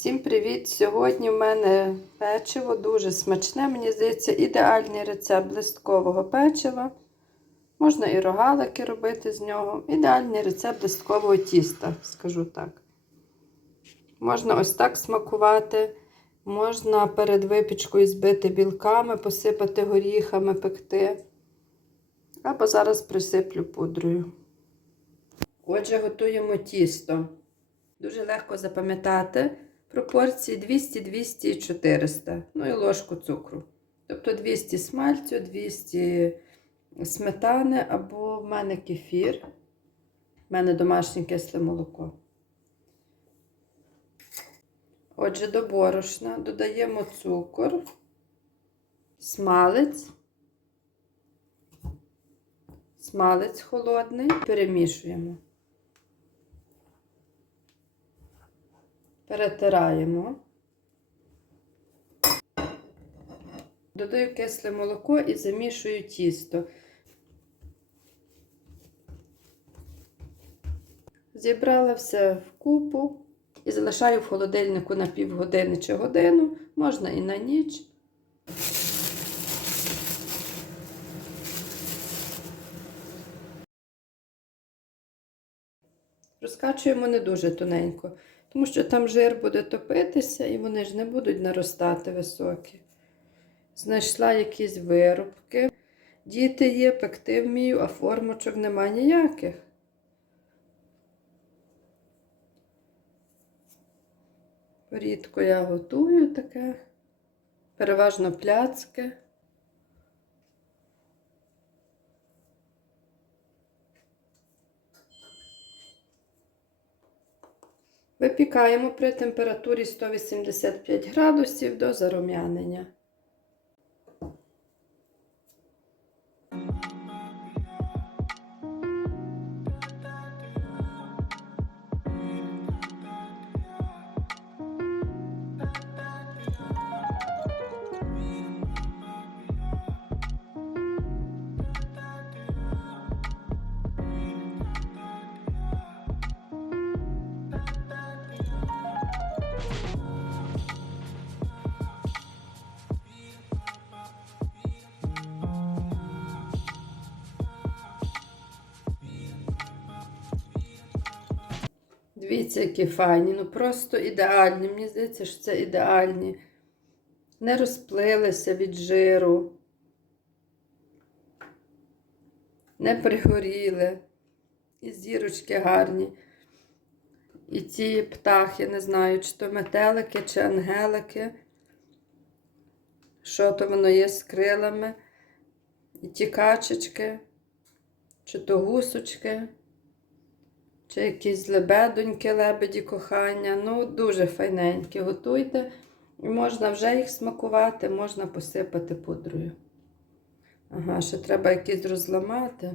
Всім привіт! Сьогодні в мене печиво дуже смачне. Мені здається, ідеальний рецепт листкового печива. Можна і рогалики робити з нього. Ідеальний рецепт листкового тіста, скажу так. Можна ось так смакувати. Можна перед випічкою збити білками, посипати горіхами, пекти. Або зараз присиплю пудрою. Отже, готуємо тісто. Дуже легко запам'ятати пропорції 200, 200 і 400. Ну і ложку цукру. Тобто 200 смальцю, 200 сметани або в мене кефір. В мене домашнє кисле молоко. Отже, до борошна додаємо цукор, смалець, смалець холодний, перемішуємо. Перетираємо. Додаю кисле молоко і замішую тісто. Зібрала все в купу і залишаю в холодильнику на півгодини чи годину, можна і на ніч. Розкачуємо не дуже тоненько, тому що там жир буде топитися і вони ж не будуть наростати високі. Знайшла якісь виробки. Діти є, пекти вмію, а формочок нема ніяких. Рідко я готую таке, переважно пляцки. Випікаємо при температурі 185 градусів до зарум'янення. Дивіться, які файні, ну просто ідеальні. Мені здається, що це ідеальні. Не розплилися від жиру, не пригоріли. І зірочки гарні. І ці птахи, не знаю, чи то метелики, чи ангелики. Що то воно є з крилами. І ті качечки, чи то гусочки. Чи якісь лебедоньки, лебеді кохання. Ну, дуже файненькі. Готуйте. І можна вже їх смакувати, можна посипати пудрою. Ага, ще треба якісь розламати.